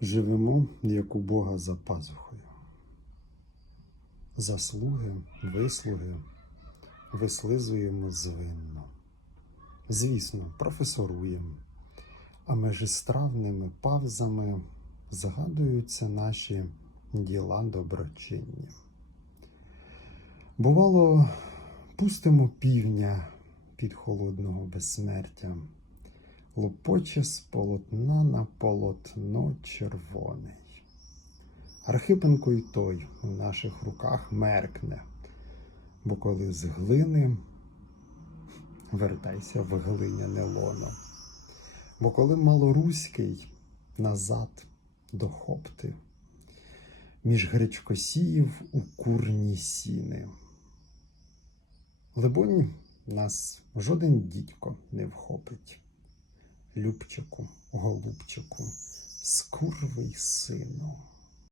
Живемо, як у Бога за пазухою. Заслуги, вислуги вислизуємо звинно. Звісно, професоруємо, а між стравними павзами згадуються наші діла доброчинні. Бувало, пустимо півня під холодного безсмертя, лупоче з полотна на полотно червоний. Архипенко й той у наших руках меркне, бо коли з глини вертайся в глиняне лоно. Бо коли малоруський назад до хопти, між гречкосіїв у курні сіни. Либонь, нас жоден дідько не вхопить. Любчику, голубчику, скурвий сину.